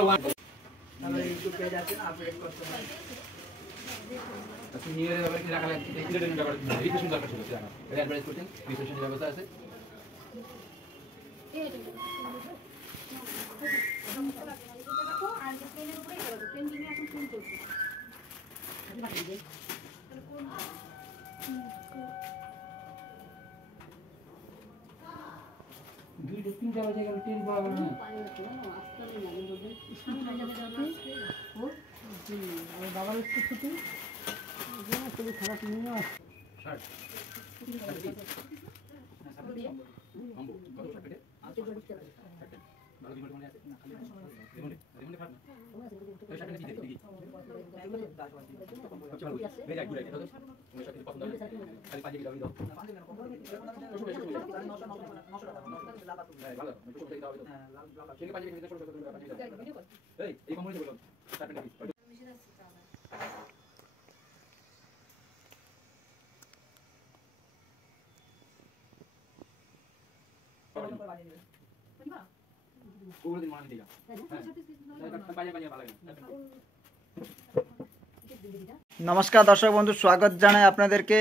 YouTube page আছে না, update করতে হবে। আপনি নিয়ে এর কি রাখা লাগছে, এই রিলেটেড ব্যাপার রিভিশন দরকার ছিল সেটা না। এটা অ্যাডভাইস করছেন, রিভিশনের ব্যবস্থা আছে। দুইটা তিনটা বাজে গেল, ট্রেন পাওয়া গেল না। বাবার একটু ছুটি খুবই খারাপ নিয়ে নমস্কার দর্শক বন্ধু, স্বাগত জানাই আপনাদেরকে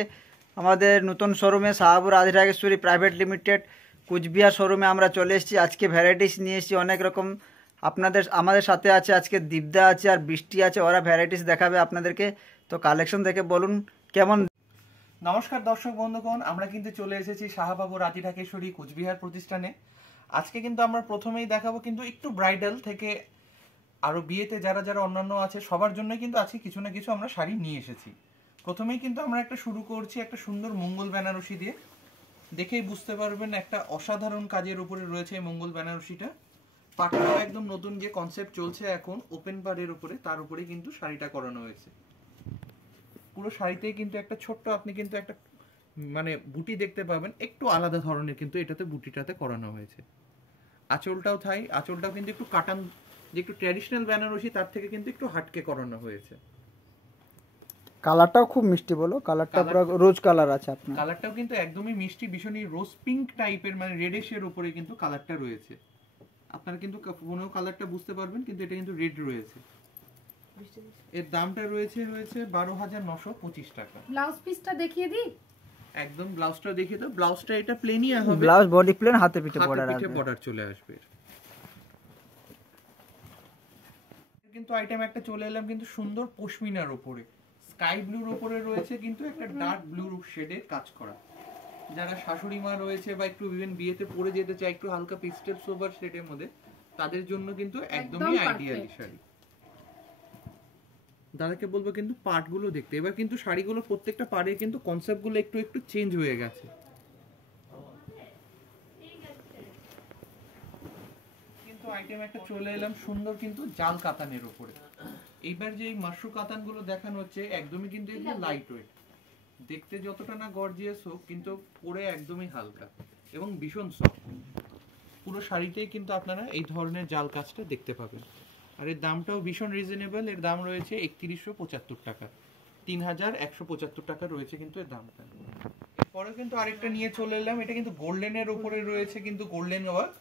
আমাদের নতুন শোরুমে শাহাবুর আদিরাগেশ্বরী প্রাইভেট লিমিটেড কুচবিহার শোরুমে আমরা চলে এসেছি। আজকে ভ্যারাইটিস নিয়ে এসেছি অনেক রকম। আমাদের সাথে আছে আজকে দীপদা আছে আর বৃষ্টি আছে, ওরা ভ্যারাইটিস দেখাবে আপনাদেরকে। তো কালেকশন দেখে বলুন কেমন। নমস্কার দর্শক বন্ধুগণ, আমরা কিন্তু চলে এসেছি শাহবাবুর আদিরাগেশ্বরী কুচবিহার প্রতিষ্ঠানে। আজকে কিন্তু আমরা প্রথমেই দেখাবো কিন্তু একটু ব্রাইডাল থেকে আরো বিয়েতে যারা যারা অন্যান্য আছে সবার জন্য কিন্তু আজকে কিছু না কিছু আমরা শাড়ি নিয়ে এসেছি। প্রথমেই কিন্তু আমরা একটা শুরু করছি একটা সুন্দর মঙ্গল বেনারসি দিয়ে। দেখেই বুঝতে পারবেন একটা অসাধারণ কাজের উপরে রয়েছে এই মঙ্গল বেনারসিটা। পাটটাও একদম নতুন যে কনসেপ্ট চলছে এখন ওপেন পাড়ের উপরে, তার উপরে কিন্তু শাড়িটা করানো হয়েছে। পুরো শাড়িতেই কিন্তু একটা ছোট্ট আপনি কিন্তু একটা মানে বুটি দেখতে পাবেন, একটু আলাদা ধরনের কিন্তু এটাতে বুটিটাতে করানো হয়েছে। আঁচলটাও থাই, আঁচলটাও কিন্তু একটু কাটান, যে একটু ট্র্যাডিশনাল বেনারসি তার থেকে কিন্তু একটু হাটকে করানো হয়েছে। কালারটাও খুব মিষ্টি, বলো কালারটা পুরো রোজ কালার আছে আপনার। কালারটাও কিন্তু একদমই মিষ্টি, ভীষণই রোজ পিঙ্ক টাইপের, মানে রেডিশের উপরে কিন্তু কালারটা রয়েছে। আপনারা কিন্তু কোনো কালারটা বুঝতে পারবেন, কিন্তু এটা কিন্তু রেড রয়েছে। এর দামটা রয়েছে 12,925 টাকা। ব্লাউজ পিসটা দেখিয়ে দিই, একদম ব্লাউজটা দেখিয়ে দাও। ব্লাউজটা এটা প্লেনই হবে, ব্লাউজ বডি প্লেন, হাতে পিঠে বর্ডার চলে আসবে। কিন্তু আইটেম একটা চলে এলাম কিন্তু সুন্দর পশমিনার উপরে, স্কাই ব্লুর উপরে রয়েছে কিন্তু একটা ডার্ক ব্লু শেডে কাজ করা। যারা শাশুড়ি মা রয়েছে বা একটু ইভেন বিয়েতে পরে যেতে চায় একটু হালকা পেস্টেল সোবার শেডের মধ্যে, তাদের জন্য কিন্তু একদমই আইডিয়াল শাড়ি। দাদাকে বলবো কিন্তু পার্টগুলো দেখতে। এবার কিন্তু শাড়িগুলো প্রত্যেকটা পাড়ে কিন্তু কনসেপ্টগুলো একটু একটু চেঞ্জ হয়ে গেছে। কিন্তু আইটেম একটা চলে এলাম সুন্দর কিন্তু জাল কাতানের উপরে। এইবার যে মাশরু কাতানগুলো দেখানো হচ্ছে একদমই কিন্তু এগুলো লাইট ওয়েট, দেখতে যতটা না গর্জিয়াস হোক কিন্তু পরে একদমই হালকা এবং ভীষণ সফট। পুরো শাড়িতেই কিন্তু আপনারা এই ধরনের জাল কাজটা দেখতে পাবেন। আর এর দামটাও ভীষণ রিজনেবল। এর দাম রয়েছে 3175 টাকা, 3175 টাকা রয়েছে কিন্তু এর দামটা। এরপরে কিন্তু আরেকটা নিয়ে চলে এলাম, এটা কিন্তু গোল্ডেনের উপরে রয়েছে, কিন্তু গোল্ডেন ওয়ার্ক।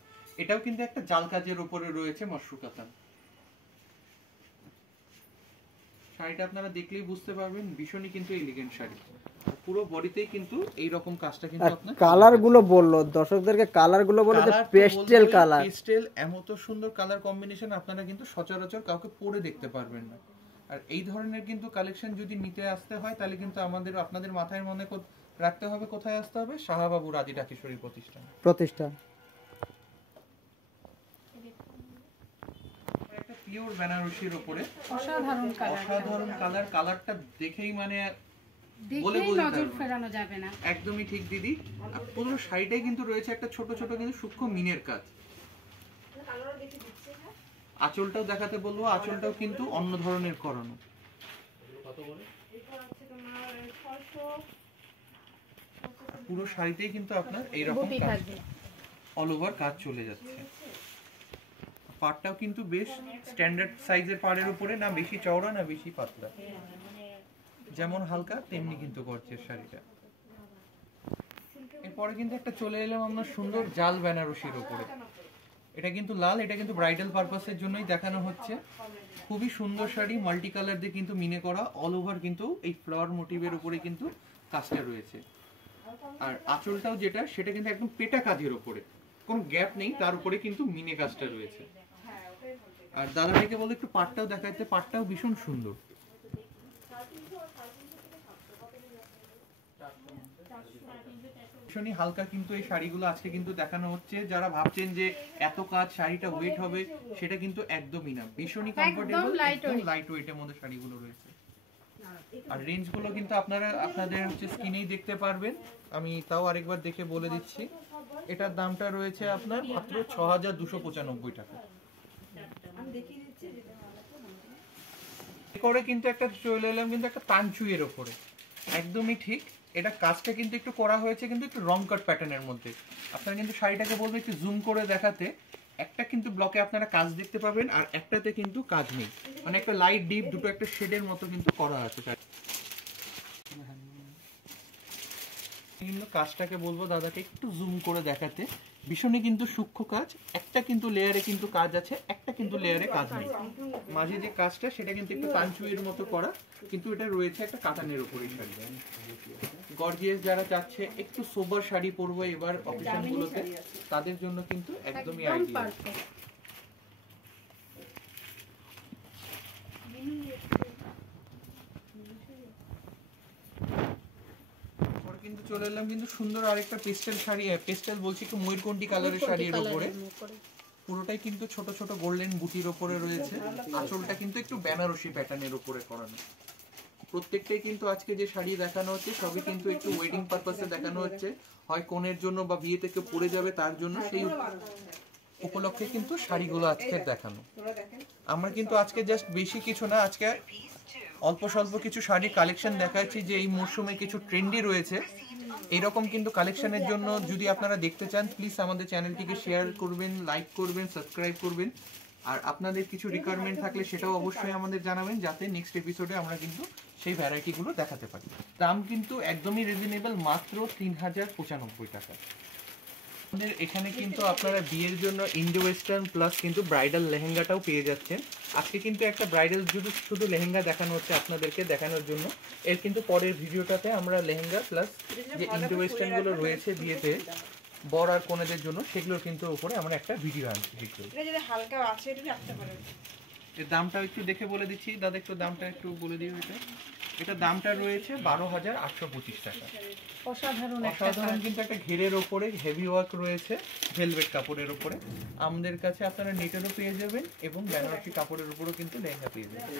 এটাও কিন্তু একটা জাল কাজের উপরে রয়েছে মাশরু কাতান। শাড়িটা আপনারা দেখলেই বুঝতে পারবেন ভীষণই কিন্তু এলিগেন্ট শাড়ি। পুরো বডিতেই কিন্তু এই রকম কাজটা কিন্তু আপনার। কালার গুলো বললো দর্শকদেরকে, কালার গুলো বলে যে পেস্টেল কালার, পেস্টেল এমন সুন্দর কালার কম্বিনেশন আপনারা কিন্তু সচরাচর কাউকে পরে দেখতে পারবেন না। আর এই ধরনের কিন্তু কালেকশন যদি নিতে আসতে হয় তাহলে কিন্তু আপনাদের মাথায় মনে রাখতে হবে কোথায় আসতে হবে, শাহবাবুর আদিরাগেশ্বরী প্রতিষ্ঠান। একটা পিওর বেনারসির উপরে অসাধারণ কালার, কালারটা দেখেই মানে দেখেই নজর ফেরানো যাবে না। একদমই ঠিক দিদি। আর পুরো শাড়িটাই কিন্তু রয়েছে একটা ছোট ছোট কিন্তু সূক্ষ্ম মিনের কাজ। আঁচলটাও দেখাতে বলবো, আঁচলটাও কিন্তু অন্য ধরনের করানো। পুরো শাড়িতেই কিন্তু আপনার এইরকম কাজ, অল ওভার কাজ চলে যাচ্ছে। পাড়টাও কিন্তু বেশ স্ট্যান্ডার্ড সাইজের পাড়ের উপরে, না বেশি চওড়া না বেশি পাতলা, যেমন হালকা তেমনি কিন্তু গর্জিয়াস শাড়িটা। এরপরে কিন্তু একটা চলে এলাম আমরা সুন্দর জাল বেনারসির উপরে। এটা কিন্তু লাল, এটা কিন্তু ব্রাইডাল পারপাসের জন্যই দেখানো হচ্ছে। খুবই সুন্দর শাড়ি, মাল্টি কালার দিয়ে কিন্তু মিনে করা, অল ওভার কিন্তু এই ফ্লাওয়ার মোটিভের উপরে কিন্তু কাজটা রয়েছে। আর আঁচলটাও যেটা সেটা কিন্তু একদম পেটা কাজের উপরে, কোনো গ্যাপ নেই, তার উপরে কিন্তু মিনে কাজটা রয়েছে। আর দাদাটাকে বলে একটু পাটটাও দেখাতে, পাটটাও ভীষণ সুন্দর। ভীষণই হালকা কিন্তু এই শাড়িগুলো আজকে কিন্তু দেখানো হচ্ছে। যারা ভাবছেন যে এত কাজ শাড়িটা ওয়েট হবে, সেটা কিন্তু একদমই না, ভীষণই কমফোর্টেবল, একদম লাইট ওয়েটের মধ্যে শাড়িগুলো রয়েছে। আর রেঞ্জগুলো কিন্তু আপনারা আপনাদের হচ্ছে স্ক্রিনেই দেখতে পারবেন, আমি তাও আরেকবার দেখে বলে দিচ্ছি। এটার দামটা রয়েছে আপনার মাত্র ৬,২৯৫ টাকা। করে কিন্তু একটা চলে এলাম কিন্তু একটা পাঞ্চুয়ের ওপরে, একদমই ঠিক। এটা কাজটা কিন্তু একটু করা হয়েছে কিন্তু একটু রং কাট প্যাটার্নের মধ্যে। আপনারা কিন্তু শাড়িটাকে বলবো একটু জুম করে দেখাতে, একটা কিন্তু ব্লকে আপনারা কাজ দেখতে পাবেন আর একটাতে কিন্তু কাজ নেই, মানে একটা লাইট ডিপ দুটো একটা শেডের মতো কিন্তু করা আছে। কাজটাকে বলবো দাদাকে একটু জুম করে দেখাতে, ভীষণই কিন্তু সূক্ষ্ম কাজ, একটা কিন্তু লেয়ারে কিন্তু কাজ আছে, একটা কিন্তু লেয়ারে কাজ নেই। মাঝে যে কাজটা সেটা কিন্তু একটু কাঞ্চুয়ের মতো করা, কিন্তু এটা রয়েছে একটা কাতানের উপরে শাড়ি। গর্জিয়াস যারা চাচ্ছে একটু সোবার শাড়ি পরবো এবার অকেশনগুলোতে, তাদের জন্য কিন্তু একদমই আইডিয়া। কিন্তু চলে এলাম কিন্তু সুন্দর আরেকটা পেস্টেল শাড়ি, পেস্টেল বলছি একটু ময়ূরকণ্ঠী কালারের শাড়ির উপরে, পুরোটাই কিন্তু ছোট ছোট গোল্ডেন বুটির উপরে রয়েছে। আঁচলটা কিন্তু একটু বেনারসি প্যাটার্নের উপরে করানো। প্রত্যেকটাই কিন্তু আজকে যে শাড়ি দেখানো হচ্ছে সবই কিন্তু একটু ওয়েডিং পারপাসে দেখানো হচ্ছে, হয় কোনের জন্য বা বিয়ে থেকে পরে যাবে তার জন্য, সেই উপলক্ষে কিন্তু শাড়িগুলো আজকে দেখানো। আমরা কিন্তু আজকে জাস্ট বেশি কিছু না, আজকে অল্প স্বল্প কিছু শাড়ির কালেকশন দেখাচ্ছি যে এই মরশুমে কিছু ট্রেন্ডি রয়েছে। এরকম কিন্তু কালেকশনের জন্য যদি আপনারা দেখতে চান, প্লিজ আমাদের চ্যানেলটিকে শেয়ার করবেন, লাইক করবেন, সাবস্ক্রাইব করবেন। আর আপনাদের কিছু রিকোয়ারমেন্ট থাকলে সেটাও অবশ্যই আমাদের জানাবেন, যাতে নেক্সট এপিসোডে আমরা কিন্তু সেই ভ্যারাইটিগুলো দেখাতে পারি। দাম কিন্তু একদমই রিজনেবল, মাত্র ৩,০৯৫ টাকা। আমাদের এখানে কিন্তু আপনারা বিয়ের জন্য ইন্ডো ওয়েস্টার্ন প্লাস কিন্তু ব্রাইডাল লেহেঙ্গাটাও পেয়ে যাচ্ছেন। আজকে কিন্তু একটা ব্রাইডাল শুধু লেহেঙ্গা দেখানো হচ্ছে আপনাদেরকে দেখানোর জন্য, এর কিন্তু পরের ভিডিওটাতে আমরা লেহেঙ্গা প্লাস যে ইন্ডো ওয়েস্টার্ন গুলো রয়েছে বিয়েতে বর আর কনেদের জন্য, সেগুলোর কিন্তু উপরে আমরা একটা ভিডিও আনছি। এর দামটা একটু দেখে বলে দিচ্ছি দাদা, একটু দামটা একটু বলে দিও। এটা দামটা রয়েছে ১২,৮২৫ টাকা। অসাধারণ কিন্তু একটা ঘেরের ওপরে হেভি ওয়ার্ক রয়েছে, ভেলভেট কাপড়ের উপরে। আমাদের কাছে আপনারা নেটেরও পেয়ে যাবেন এবং বেনারসি কাপড়ের উপরও কিন্তু লেহেঙ্গা পেয়ে যাবেন।